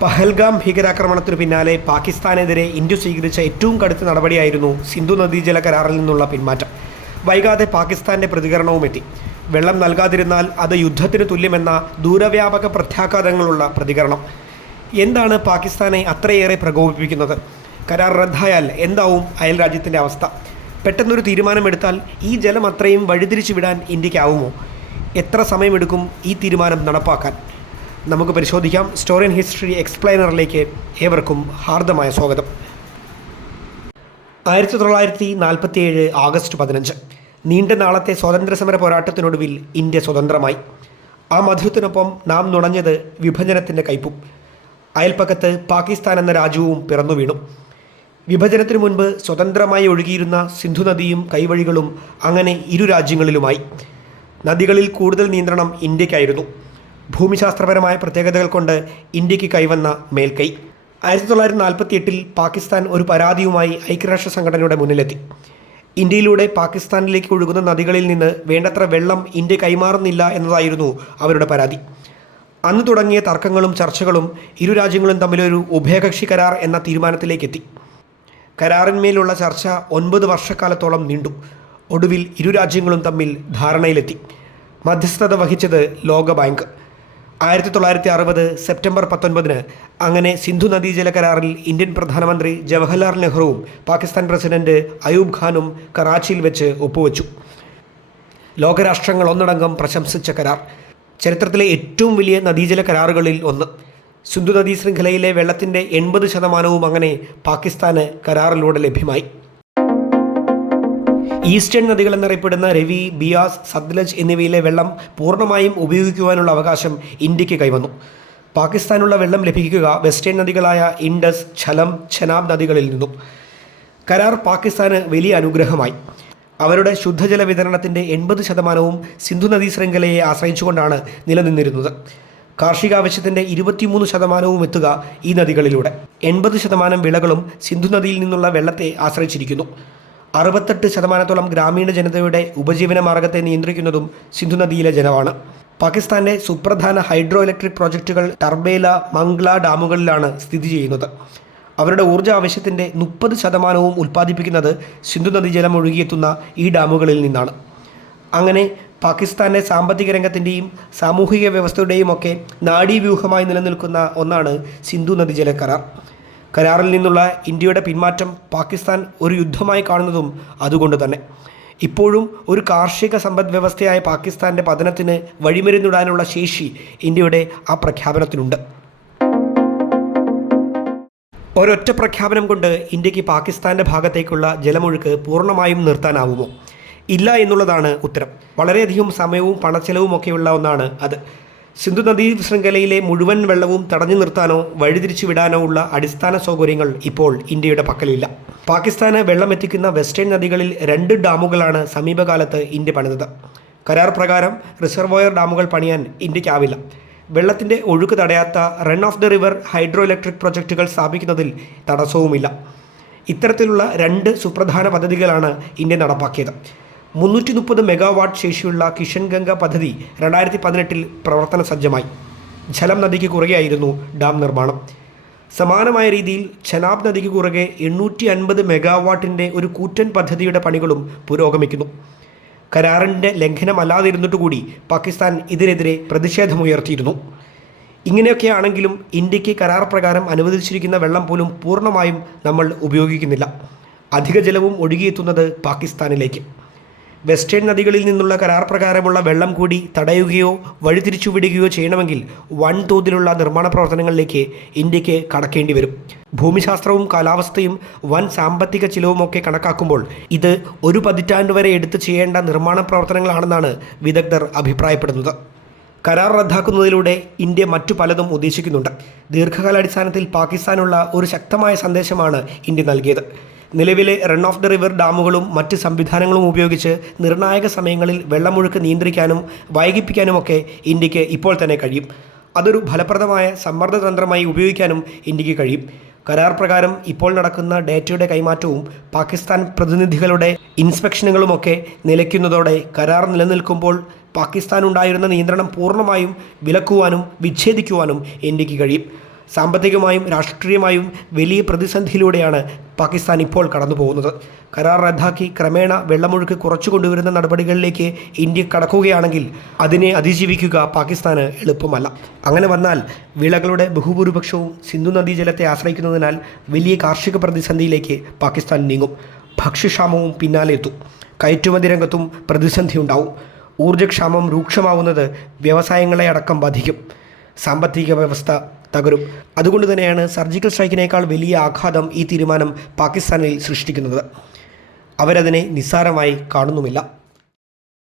പഹൽഗാം ഭീകരാക്രമണത്തിനു പിന്നാലെ പാകിസ്ഥാനെതിരെ ഇന്ത്യ സ്വീകരിച്ച ഏറ്റവും കടുത്ത നടപടിയായിരുന്നു സിന്ധു നദീജല കരാറിൽ നിന്നുള്ള പിന്മാറ്റം. വൈകാതെ പാകിസ്ഥാന്റെ പ്രതികരണവും എത്തി. വെള്ളം നൽകാതിരുന്നാൽ അത് യുദ്ധത്തിന് തുല്യമെന്ന ദൂരവ്യാപക പ്രത്യാഘാതങ്ങളുള്ള പ്രതികരണം. എന്താണ് പാകിസ്ഥാനെ അത്രയേറെ പ്രകോപിപ്പിക്കുന്നത്? കരാർ റദ്ദായാൽ എന്താവും അയൽ രാജ്യത്തിന്റെ അവസ്ഥ? പെട്ടെന്നൊരു തീരുമാനമെടുത്താൽ ഈ ജലം അത്രയും വഴിതിരിച്ചു വിടാൻ ഇന്ത്യക്കാവുമോ എത്ര സമയമെടുക്കും ഈ തീരുമാനം നടപ്പാക്കാൻ? നമുക്ക് പരിശോധിക്കാം. സ്റ്റോറി ആൻഡ് ഹിസ്റ്ററി എക്സ്പ്ലെയിനറിലേക്ക് ഏവർക്കും ഹാർദമായ സ്വാഗതം. ആയിരത്തി തൊള്ളായിരത്തി നാൽപ്പത്തിയേഴ് ആഗസ്റ്റ് പതിനഞ്ച്. നീണ്ട നാളത്തെ സ്വാതന്ത്ര്യസമര പോരാട്ടത്തിനൊടുവിൽ ഇന്ത്യ സ്വതന്ത്രമായി. ആ മധുരത്തിനൊപ്പം നാം നുണഞ്ഞത് വിഭജനത്തിന്റെ കയ്പും. അയൽപ്പക്കത്ത് പാകിസ്ഥാൻ എന്ന രാജ്യവും പിറന്നു വീണു. വിഭജനത്തിനു മുൻപ് സ്വതന്ത്രമായി ഒഴുകിയിരുന്ന സിന്ധു നദിയും കൈവഴികളും അങ്ങനെ ഇരു രാജ്യങ്ങളിലുമായി. നദികളിൽ കൂടുതൽ നിയന്ത്രണം ഇന്ത്യക്കായിരുന്നു. ഭൂമിശാസ്ത്രപരമായ പ്രത്യേകതകൾ കൊണ്ട് ഇന്ത്യയ്ക്ക് കൈവന്ന മേൽക്കൈ. ആയിരത്തി തൊള്ളായിരത്തി നാൽപ്പത്തി എട്ടിൽ പാകിസ്ഥാൻ ഒരു പരാതിയുമായി ഐക്യരാഷ്ട്ര സംഘടനയുടെ മുന്നിലെത്തി. ഇന്ത്യയിലൂടെ പാകിസ്ഥാനിലേക്ക് ഒഴുകുന്ന നദികളിൽ നിന്ന് വേണ്ടത്ര വെള്ളം ഇന്ത്യ കൈമാറുന്നില്ല എന്നതായിരുന്നു അവരുടെ പരാതി. അന്ന് തുടങ്ങിയ തർക്കങ്ങളും ചർച്ചകളും ഇരു രാജ്യങ്ങളും തമ്മിലൊരു ഉഭയകക്ഷി കരാർ എന്ന തീരുമാനത്തിലേക്കെത്തി. കരാറിന്മേലുള്ള ചർച്ച ഒൻപത് വർഷക്കാലത്തോളം നീണ്ടു. ഒടുവിൽ ഇരു രാജ്യങ്ങളും തമ്മിൽ ധാരണയിലെത്തി. മധ്യസ്ഥത വഹിച്ചത് ലോക ബാങ്ക് ആയിരത്തി തൊള്ളായിരത്തി അറുപത് സെപ്റ്റംബർ പത്തൊൻപതിന് അങ്ങനെ സിന്ധു നദീജല കരാറിൽ ഇന്ത്യൻ പ്രധാനമന്ത്രി ജവഹർലാൽ നെഹ്റുവും പാകിസ്ഥാൻ പ്രസിഡന്റ് അയൂബ് ഖാനും കറാച്ചിയിൽ വെച്ച് ഒപ്പുവെച്ചു. ലോകരാഷ്ട്രങ്ങൾ ഒന്നടങ്കം പ്രശംസിച്ച കരാർ. ചരിത്രത്തിലെ ഏറ്റവും വലിയ നദീജല കരാറുകളിൽ ഒന്ന്. സിന്ധു നദീ ശൃംഖലയിലെ വെള്ളത്തിന്റെ എൺപത് ശതമാനവും അങ്ങനെ പാകിസ്ഥാന് കരാറിലൂടെ ലഭ്യമായി. ഈസ്റ്റേൺ നദികൾ എന്നറിയപ്പെടുന്ന രവി ബിയാസ് സത്ലജ് എന്നിവയിലെ വെള്ളം പൂർണമായും ഉപയോഗിക്കുവാനുള്ള അവകാശം ഇന്ത്യയ്ക്ക് കൈവന്നു. പാകിസ്ഥാനുള്ള വെള്ളം ലഭിക്കുക വെസ്റ്റേൺ നദികളായ ഇൻഡസ് ഛലം ഛനാബ് നദികളിൽ നിന്നും. കരാർ പാകിസ്ഥാന് വലിയ അനുഗ്രഹമായി. അവരുടെ ശുദ്ധജല വിതരണത്തിന്റെ എൺപത് ശതമാനവും സിന്ധു നദീ ശൃംഖലയെ ആശ്രയിച്ചുകൊണ്ടാണ് നിലനിന്നിരുന്നത്. കാർഷിക ആവശ്യത്തിന്റെ ഇരുപത്തിമൂന്ന് ശതമാനവും എത്തുക ഈ നദികളിലൂടെ. എൺപത് ശതമാനം വിളകളും സിന്ധു നദിയിൽ നിന്നുള്ള വെള്ളത്തെ ആശ്രയിച്ചിരിക്കുന്നു. അറുപത്തെട്ട് ശതമാനത്തോളം ഗ്രാമീണ ജനതയുടെ ഉപജീവന മാർഗത്തെ നിയന്ത്രിക്കുന്നതും സിന്ധു നദിയിലെ ജലമാണ് പാകിസ്ഥാന്റെ സുപ്രധാന ഹൈഡ്രോ ഇലക്ട്രിക് പ്രോജക്റ്റുകൾ ടർബേല മംഗ്ല ഡാമുകളിലാണ് സ്ഥിതി ചെയ്യുന്നത്. അവരുടെ ഊർജ ആവശ്യത്തിന്റെ മുപ്പത് ശതമാനവും ഉൽപ്പാദിപ്പിക്കുന്നത് സിന്ധു നദീജലം ഒഴുകിയെത്തുന്ന ഈ ഡാമുകളിൽ നിന്നാണ്. അങ്ങനെ പാകിസ്ഥാന്റെ സാമ്പത്തിക രംഗത്തിന്റെയും സാമൂഹിക വ്യവസ്ഥയുടെയും ഒക്കെ നാഡീവ്യൂഹമായി നിലനിൽക്കുന്ന ഒന്നാണ് സിന്ധു നദീജല കരാർ കരാറിൽ നിന്നുള്ള ഇന്ത്യയുടെ പിന്മാറ്റം പാകിസ്ഥാൻ ഒരു യുദ്ധമായി കാണുന്നതും അതുകൊണ്ട് തന്നെ. ഇപ്പോഴും ഒരു കാർഷിക സമ്പദ് വ്യവസ്ഥയായ പാകിസ്ഥാന്റെ പതനത്തിന് വഴിമരുന്നിടാനുള്ള ശേഷി ഇന്ത്യയുടെ ആ പ്രഖ്യാപനത്തിനുണ്ട്. ഒരൊറ്റ പ്രഖ്യാപനം കൊണ്ട് ഇന്ത്യയ്ക്ക് പാകിസ്ഥാന്റെ ഭാഗത്തേക്കുള്ള ജലമൊഴുക്ക് പൂർണമായും നിർത്താനാവുമോ? ഇല്ല എന്നുള്ളതാണ് ഉത്തരം. വളരെയധികം സമയവും പണച്ചെലവും ഒക്കെയുള്ള ഒന്നാണ് അത്. സിന്ധു നദീ ശൃംഖലയിലെ മുഴുവൻ വെള്ളവും തടഞ്ഞു നിർത്താനോ വഴിതിരിച്ചു വിടാനോ ഉള്ള അടിസ്ഥാന സൗകര്യങ്ങൾ ഇപ്പോൾ ഇന്ത്യയുടെ പക്കലില്ല. പാകിസ്ഥാന് വെള്ളം എത്തിക്കുന്ന വെസ്റ്റേൺ നദികളിൽ രണ്ട് ഡാമുകളാണ് സമീപകാലത്ത് ഇന്ത്യ പണിതത്. കരാർ പ്രകാരം റിസർവോയർ ഡാമുകൾ പണിയാൻ ഇന്ത്യക്കാവില്ല. വെള്ളത്തിന്റെ ഒഴുക്ക് തടയാത്ത run off the river hydroelectric പ്രൊജക്റ്റുകൾ സ്ഥാപിക്കുന്നതിൽ തടസ്സവുമില്ല. ഇത്തരത്തിലുള്ള രണ്ട് സുപ്രധാന പദ്ധതികളാണ് ഇന്ത്യ നടപ്പാക്കിയത്. മുന്നൂറ്റി മുപ്പത് മെഗാവാട്ട് ശേഷിയുള്ള കിഷൻഗംഗ പദ്ധതി രണ്ടായിരത്തി പതിനെട്ടിൽ പ്രവർത്തന സജ്ജമായി. ജലം നദിക്ക് കുറുകെയായിരുന്നു ഡാം നിർമ്മാണം. സമാനമായ രീതിയിൽ ചെനാബ് നദിക്ക് കുറുകെ എണ്ണൂറ്റി അൻപത് മെഗാവാട്ടിന്റെ ഒരു കൂറ്റൻ പദ്ധതിയുടെ പണികളും പുരോഗമിക്കുന്നു. കരാറിന്റെ ലംഘനമല്ലാതിരുന്നിട്ടുകൂടി പാകിസ്ഥാൻ ഇതിനെതിരെ പ്രതിഷേധമുയർത്തിയിരുന്നു. ഇങ്ങനെയൊക്കെയാണെങ്കിലും ഇന്ത്യയ്ക്ക് കരാർ പ്രകാരം അനുവദിച്ചിരിക്കുന്ന വെള്ളം പോലും പൂർണമായും നമ്മൾ ഉപയോഗിക്കുന്നില്ല. അധിക ജലവും ഒഴുകിയെത്തുന്നത് പാകിസ്ഥാനിലേക്ക്. വെസ്റ്റേൺ നദികളിൽ നിന്നുള്ള കരാർ പ്രകാരമുള്ള വെള്ളം കൂടി തടയുകയോ വഴിതിരിച്ചുവിടുകയോ ചെയ്യണമെങ്കിൽ വൻതോതിലുള്ള നിർമ്മാണ പ്രവർത്തനങ്ങളിലേക്ക് ഇന്ത്യയ്ക്ക് കടക്കേണ്ടി വരും. ഭൂമിശാസ്ത്രവും കാലാവസ്ഥയും വൻ സാമ്പത്തിക ചിലവുമൊക്കെ കണക്കാക്കുമ്പോൾ ഇത് ഒരു പതിറ്റാണ്ട് വരെ എടുത്തു ചെയ്യേണ്ട നിർമ്മാണ പ്രവർത്തനങ്ങളാണെന്നാണ് വിദഗ്ധർ അഭിപ്രായപ്പെടുന്നത്. കരാർ റദ്ദാക്കുന്നതിലൂടെ ഇന്ത്യ മറ്റു പലതും ഉദ്ദേശിക്കുന്നുണ്ട്. ദീർഘകാലാടിസ്ഥാനത്തിൽ പാകിസ്ഥാനുള്ള ഒരു ശക്തമായ സന്ദേശമാണ് ഇന്ത്യ നൽകിയത്. നിലവിലെ റൺ ഓഫ് ദ റിവർ ഡാമുകളും മറ്റ് സംവിധാനങ്ങളും ഉപയോഗിച്ച് നിർണായക സമയങ്ങളിൽ വെള്ളമൊഴുക്ക് നിയന്ത്രിക്കാനും വൈകിപ്പിക്കാനുമൊക്കെ ഇന്ത്യയ്ക്ക് ഇപ്പോൾ തന്നെ കഴിയും. അതൊരു ഫലപ്രദമായ സമ്മർദ്ദതന്ത്രമായി ഉപയോഗിക്കാനും ഇന്ത്യയ്ക്ക് കഴിയും. കരാർ പ്രകാരം ഇപ്പോൾ നടക്കുന്ന ഡേറ്റയുടെ കൈമാറ്റവും പാകിസ്ഥാൻ പ്രതിനിധികളുടെ ഇൻസ്പെക്ഷനുകളുമൊക്കെ നിലയ്ക്കുന്നതോടെ കരാർ നിലനിൽക്കുമ്പോൾ പാകിസ്ഥാൻ ഉണ്ടായിരുന്ന നിയന്ത്രണം പൂർണമായും വിലക്കുവാനും വിച്ഛേദിക്കുവാനും ഇന്ത്യയ്ക്ക് കഴിയും. സാമ്പത്തികമായും രാഷ്ട്രീയമായും വലിയ പ്രതിസന്ധിയിലൂടെയാണ് പാകിസ്ഥാൻ ഇപ്പോൾ കടന്നു പോകുന്നത് കരാർ റദ്ദാക്കി ക്രമേണ വെള്ളമൊഴുക്ക് കുറച്ചു കൊണ്ടുവരുന്ന നടപടികളിലേക്ക് ഇന്ത്യ കടക്കുകയാണെങ്കിൽ അതിനെ അതിജീവിക്കുക പാകിസ്ഥാന് എളുപ്പമല്ല. അങ്ങനെ വന്നാൽ വിളകളുടെ ബഹുഭൂരിപക്ഷവും സിന്ധു നദീജലത്തെ ആശ്രയിക്കുന്നതിനാൽ വലിയ കാർഷിക പ്രതിസന്ധിയിലേക്ക് പാകിസ്ഥാൻ നീങ്ങും. ഭക്ഷ്യക്ഷാമവും പിന്നാലെ എത്തും. കയറ്റുമതി രംഗത്തും പ്രതിസന്ധി ഉണ്ടാവും ഊർജക്ഷാമം രൂക്ഷമാവുന്നത് വ്യവസായങ്ങളെ അടക്കം ബാധിക്കും. സാമ്പത്തിക വ്യവസ്ഥ തകരും. അതുകൊണ്ട് തന്നെയാണ് സർജിക്കൽ സ്ട്രൈക്കിനേക്കാൾ വലിയ ആഘാതം ഈ തീരുമാനം പാകിസ്ഥാനിൽ സൃഷ്ടിക്കുന്നത്. അവരതിനെ നിസ്സാരമായി കാണുന്നുമില്ല.